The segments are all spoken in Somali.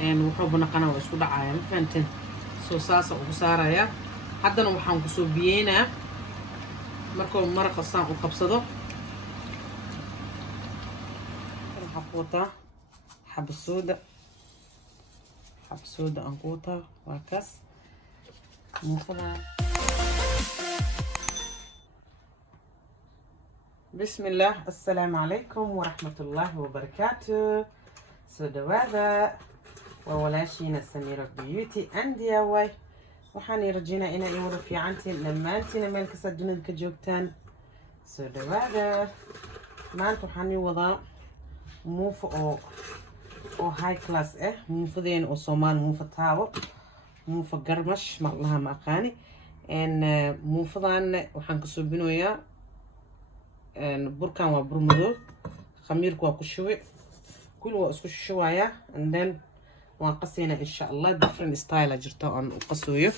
وحبنا قناة واسكو دعايا فانتين سو ساسا وكساريا حدنا وحان كسو بيينا markuu maraq qasaan u qabsado waxa quuta xabsuuda aan quuta waa kaas muuqda bismillah assalaamu calaykum waraxmatullaahi wabarakaatu soo dhawaada waa walaashiina Samira Beauty and DIY waxaan rajaynaa inay wada fiicantiin dhammaantiin meel kasta dunida ka joogtaan soo dhawaada maanta waxaan wadaa muufo oo high class muufadeen oo Soomaali muufa taabo muufa garmash ma laha ma aqaani muufadan waxaan ka soo binoyaa burkan waa bur madow khamiirku waa ku shubay kullu waa isku shubayaa and then waan qasayna insha Allah different style jirto aan u qasoyo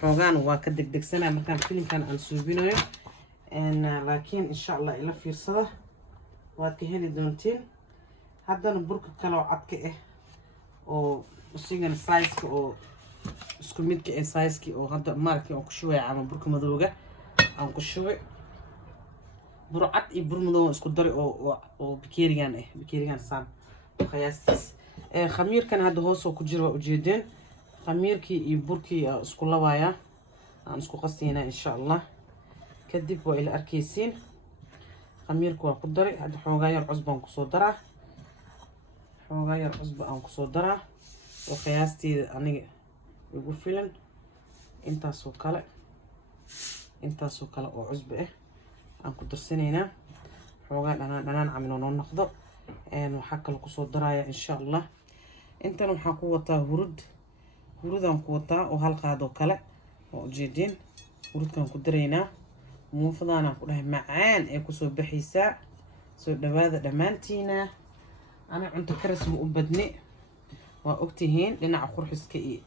xoogaan waa ka degdegsanaa markaan filimkan aan suubinayo laakiin insha Allah ila fiirsada waad ka heli doontiin haddana burka kale oo cadka oo sigan size-ka oo isku midka size-ki oo hadda markii aan ku shubay ama burka madowga aan ku shubay bur cad iyo bur madow isku dari oo bikerigan saan qiyaastis khamiirkan hadda hoos oo ku jiro ujeedeen khamiirkii iyo burkii isku labaaya aan isku qasayna insha Allah kadib waa ila arkaysiin khamiirku waa ku daray hadda xoogaa yar cusbo aan ku soo daraa oo qiyaasteeda aniga ugu filan intaasoo kale oo cusbo aan ku darsanaynaa xoogaa dhanaan camino noo noqdo waxaa kale ku soo daraya insha Allah intan waxaan ku wataa hurudaan ku wataa oo hal qaado kale oo ujeedin hurudkan ku dareynaa muufadana ku dhahay macaan ee ku soo baxaysa soo dhawaada dhamaantiina ana cunto karis ma u badni waa ogtihiin dhinaca qurxiska iyo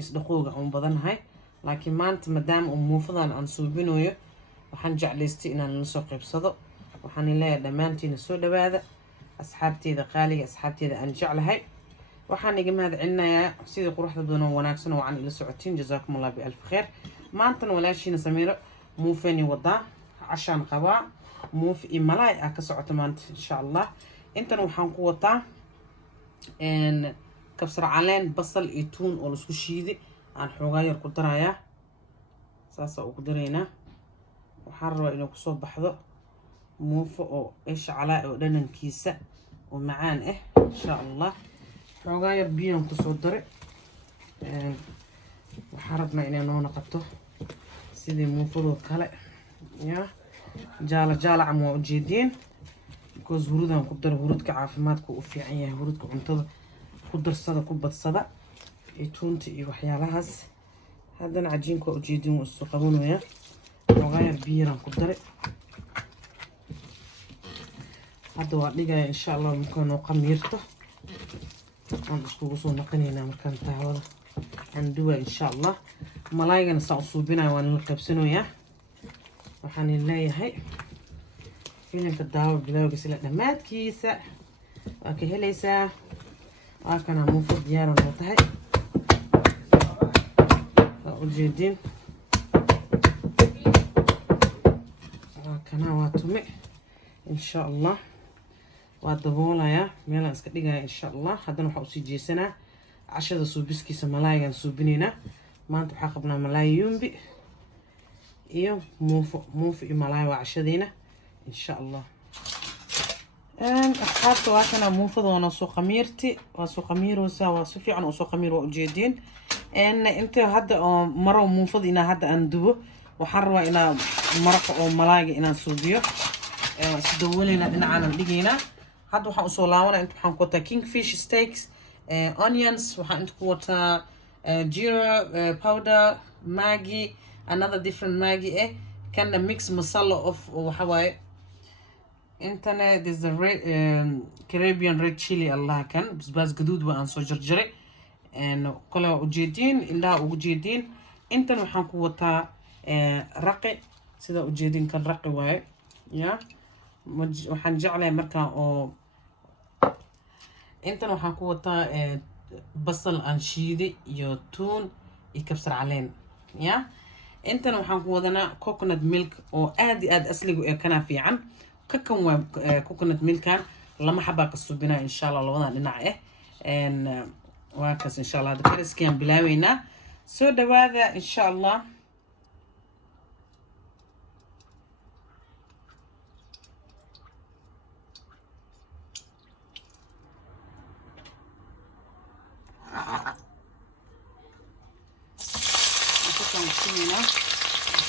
isdhaqooga aan badanahay laakiin maanta maadaama muufadan aan suubinayo waxaan jeclaystay inaan la soo qaybsado waxaan leeyahay dhamaantiina soo dhawaada asxaabteeda qaaliga asxaabteeda aan jeclahay waxaan iga mahad celinayaa sidii quruxda badan oo wanaagsan oo aan ila socotiin jazaakumullahu bi alf khair maantan walaashiina Samira muufani wada cashaan qabaa muuf iyo malaay ka socoto maanta insha Allah intan waxaan ku wataa kabsar caleen basal iyo tuun oo la isku shiiday aan xoogaa yar ku darayaa saas oo ku dareynaa waxaan rabaa inuu ku soo baxdo muufo oo isha calaa oo dhanankiisa oo macaan insha Allah xoogaa yar biyaan ku soo daray waxaan rabnaa inay noo noqoto sidii muufadoo kale ya jaala am waa ujeedeen because hurudan ku daro hurudka caafimaadku u fiican yahay hurudka cuntada ku darsada ku badsada ee tuunta iyo waxyaalahaas haddana cajiinka waa ujeedeen wuu isu qabanaya xoogaa yar biyaan ku daray hadda waa dhigaya insha Allah markaan oo qamiirto aan iskugu soo naqanaynaa markaan taawada aan duwa insha Allah malaaygan saa u suubinayo waan la qaybsanayaa waxaan leeyahay filimka daawo bilowga sila dhamaadkiisa waa ka helaysaa waa kana muufo diyaar oo tahay waa ujeedin waa kana waa tume insha Allah waa daboolaya meel aan iska dhigaya insha Allah haddana waxa u sii jeesanaa cashada suubiskiisa malaaygan suubinayna maanta waxa qabnaa malaay yumbi iyo muufo iyo malaay waa cashadeena insha Allah asxaabta waa kana muufadoona soo qamiirti waa soo qamiiroosa waa si fiican oo soo qamiir waa ujeedin inta hadda oo maro muufada ina hadda aan dubo waxaan rabaa inaa maraqa oo malaayga inaan suubiyo si dawooleyna dhinacaan aan dhigaynaa hadda waxaan usoo laabanaa inta waxaan ku wataa kingfish steaks onions waxaan inta ku wataa jeera powder Maggi another different Maggi kana mix masala of waxa waaye intana there's the red Caribbean red chili Allah kan basbaas gaduud waan soo jarjaray kala ujeedin ilaa ugu jeedin intan waxaan ku wataa raqi sida ujeedin kan raqi waaye ya waxaan jeclahay markaa oo intana waxaan ku wataa basal aan shiiday iyo tuun iyo kabsar caleen ya intana waxaan ku wadanaa coconut milk oo aad iyo aad asligu ee kana fiican kakan waa coconut milkan lama xabaa ka subinaa insha Allah labadan dhinac waa kaas insha Allah hada kariskiyaan bilaaweynaa soo dhawaada insha Allah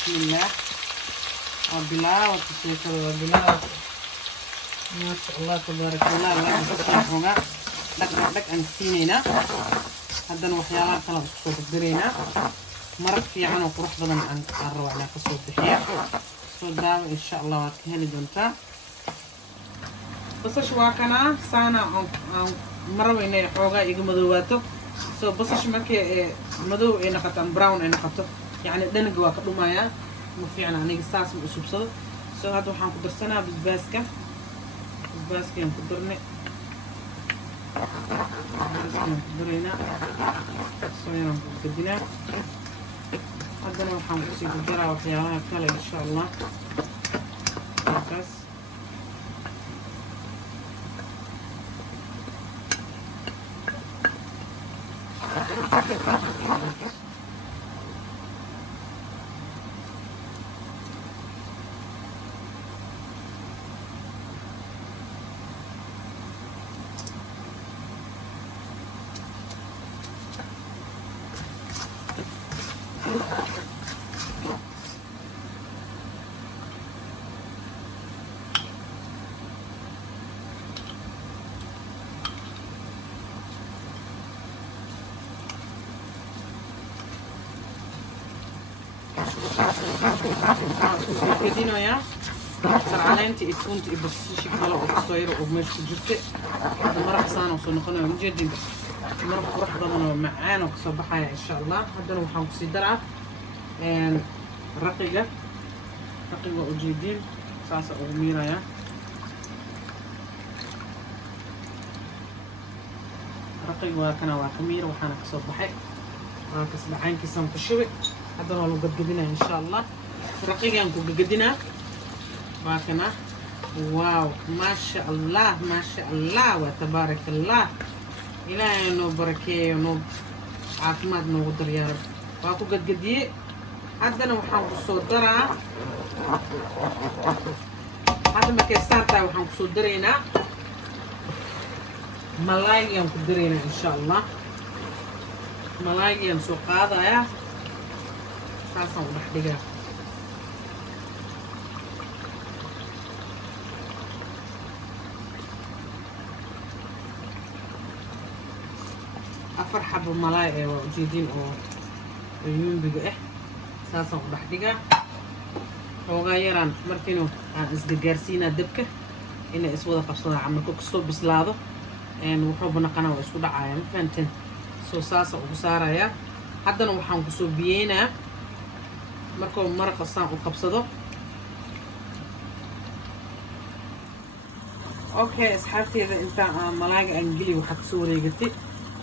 بسم الله وبالله وتسليك وبالله ما شاء الله تبارك الله لا نسخنا لك أنسينينا هذا وحيالا كلا بصوت الدرينا مرق في عنو قروح بدن عن الروع على قصوت بحيا صوت داو إن شاء الله وكهني دونتا بس شو كنا سانا مرة وين حوجا يجي مدواتو بس مكي مدو إنا قطن براون إنا قطن يعني دنق واحد مايا مفيعنا أنا قصاص وأسوب صد هذا وحنا قدر سنة بزباسكة يوم قدرنا قدرنا يوم قدرنا هذا وحنا قصي قدرة وحياها كلا إن شاء الله بس كدينو يا صار علامتي كنت بس شيء كلا وصاير ومش جرت هذا مرة صانع وصنقنا من جديد مرة بروح ضمنه معانا وصباحا إن شاء الله هذا هو حنقصي درعة رقيقة وجديد ساسة أغميرة يا رقيق وكنا وخمير وحنا كصباحي كسبحين كيسان كشوي هذا هو قد قدنا إن شاء الله رقيق ينكو قدنا وكنا واو ما شاء الله وتبارك الله إلهي نو بركة ونو عافماد نو قدر يا رب واكو قد قدي هذا وحن صدرا هذا ما كيسانتا وحن صدرينا ملاي يوم قدرينا إن شاء الله ملاي يوم سوق هذا يا ساسا وبحدقها أفرح بملاي وجدين أو يوم بقى ساسا وبحدقها وغيران مرتينو إسقارسينا دبكة إن إسودا قصنا عملكو كسو بسلاده وحبنا قناة وإسودا عايم فانتن سو ساسا وبسارة يا حدنا وحن كسو بينا مركو مرق الصان وقبصده اوكي اصحابتي اذا انت ملاقي انجلي وحكسو ريقتي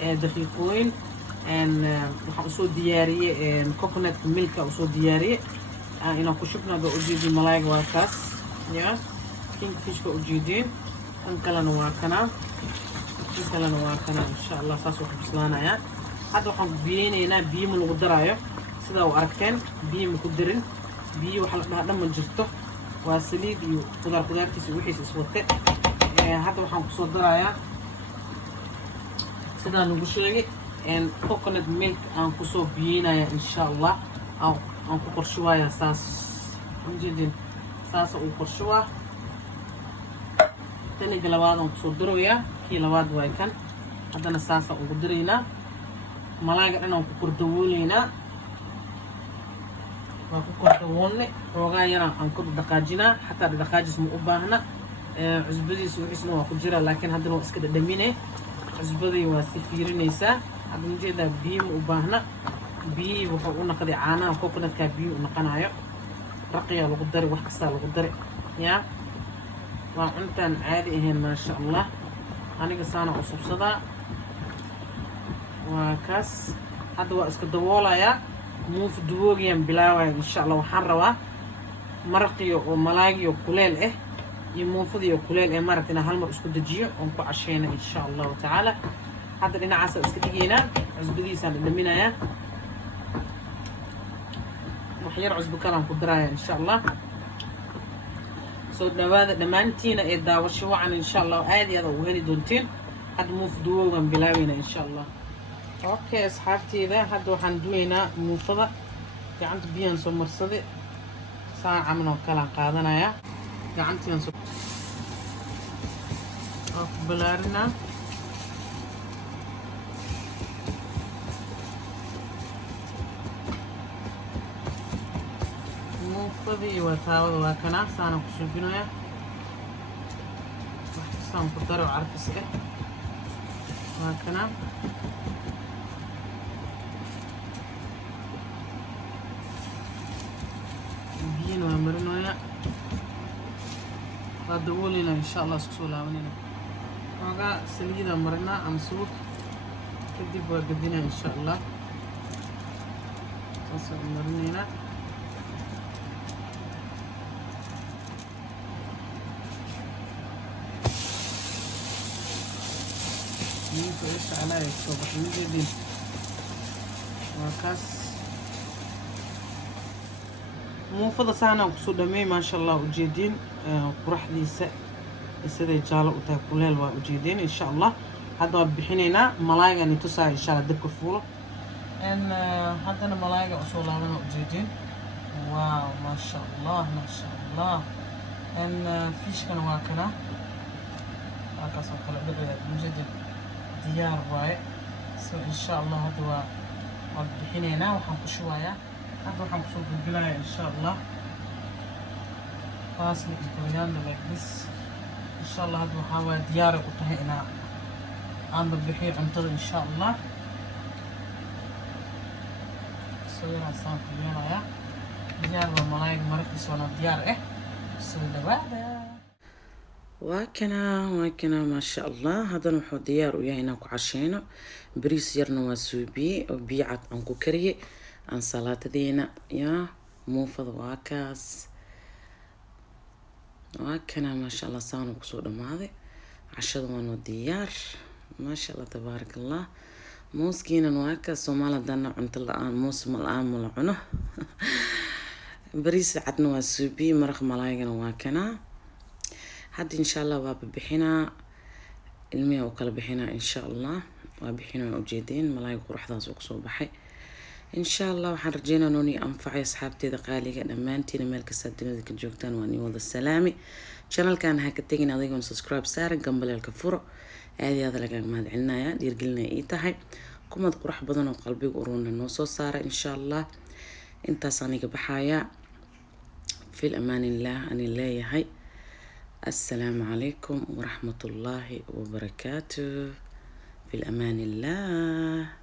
دقيقوين وحكسو ديارية كوكونات ميلك وسو ديارية انا كشفنا بأجيدي ملاقي والكاس يا كينج فيش بأجيدين انكلا نواكنا ان شاء الله ساسو حبسلانا يا هذا وحن بينا بيم الغدرايو sida u arkeen biyo ku dirin biyo waxa la dhahaa dhammaan jirto waa saliid iyo qudaartiisa wixiisa iswate hadda waxaan ku soo darayaa sida lagu sheegay coconut milk aan ku soo biyeenaya insha Allah aan ku qorsheeyaa saas ujeedin saas uu qorsheeyaa tani labaad aan ku soo darayaa kii labaad way kan haddana saas aan ugu daraynaa malaaga dhan aan ku kordawooleynaa وأكو كرتونة روغا يرا أنكر دقاجنا حتى الدقاجس مو باهنا عزبدي سوي اسمه وأكو جرا لكن هذا نوع اسكت دمينه عزبدي وسفير نيسا هذا نجي ده بي مو باهنا بي وحقنا قدي عانا وكوكنا كبي ونقنايا رقية لقدر وحكسا لقدر يا وعنتن عادي هن ما شاء الله aniga saana u subsadaa waa kaas hadda waa iska daboolayaa muuf duwoogiyaan bilaawaya insha allah waxaan rabaa maraqiyo oo malaagiyo kuleel ah iyo muufadiyo kuleel ee maragtina hal mar isku dajiyo oon ku casheyna insha allahu tacaala hadda dhinacaas iska dhigeynaa cusbadiisaan dhadhaminayaa wax yar cusbo kalaan ku daraya insha allah soo dhawaada dhammaantiina ee daawasho wacan insha allah aad iyo aad ugu heli doontiin hadda muuf duwoogan bilaaweyna insha allah okay asxaabteeda hadda waxaan duweynaa muufada gacanta biyaan soo marsade saan camal oo kalaan qaadanayaa gacantiiaan soo balaarinaa muufadii waa taawada waa kanaa saanaan ku suubinayaa wax kasaan ku daro carfis ah waa kanaa biyana waa marinoyaa waa daboolina insha allah isku soo laabanina xoogaa saliida marinaa ama subag kadib waa gadinaa insha allah saasaan marinaynaa ninka isha calaa ay soo baxay mideedin waa kaas muufada saanaan kusoo dhameey maasha allah ujeediin quraxdiisa siday jaalo u tahay kuleel waa ujeediin insha allah hadda waa bixinaynaa malaaygan tusaa insha allah dabka fuulo haddana malaayga usoo laabana ujeediin waaw maasha allah fiishkana waa kana halkaas oo kale dhadhaya ujeediin diyaar waaye so insha allah hadda waa bixinaynaa waxaan ku shubayaa hadda waxaan kusoo gulgulayaa insha allah parsley and coriander like this insha allah hadda waxaa waaye diyaaray u tahay inaa aan bixiyo cuntada insha allah soo yaraan saan ku yeelayaa diyaar waa malaayga maraqiisa waana diyaar ah soo dhawaada waa kana maasha allah haddana wuxuu diyaar u yahay inaan ku casheyno bariis yarna waa suubiyey oo biyo cad aan ku kariyey aan salaatadeena yaa muufada waa kaas waa kana maasha allah saana kusoo dhammaaday cashada waana diyaar maasha allah tabaarak allah muuskiinan waa kaas soomaalidana cunto la-aan muus la-aan ma la cuno bariis cadna waa suubiyey maraq malaygana waa kana hadda insha allah waa bixinaa ilmiha u kala bixinaa insha allah waa bixinaa ujeedeen malaayga quruxdaas oo kusoo baxay insha allah waxaan rajeynaa nooni anfacay asxaabteeda qaaliga dhammaantiina meel kasta dunida ka joogtaan waa nii wada salaami channelkan ha ka tegin adigoon subscribe saara gambaleelka furo aad iyo aad lagaga mahadcelinaya dhiirgelinaya ii tahay kumad qurux badan oo qalbiga uruuna noo soo saara insha allah intaas aniga baxaya fil amaanillah ani leeyahay السلام عليكم ورحمة الله وبركاته في الأمان الله.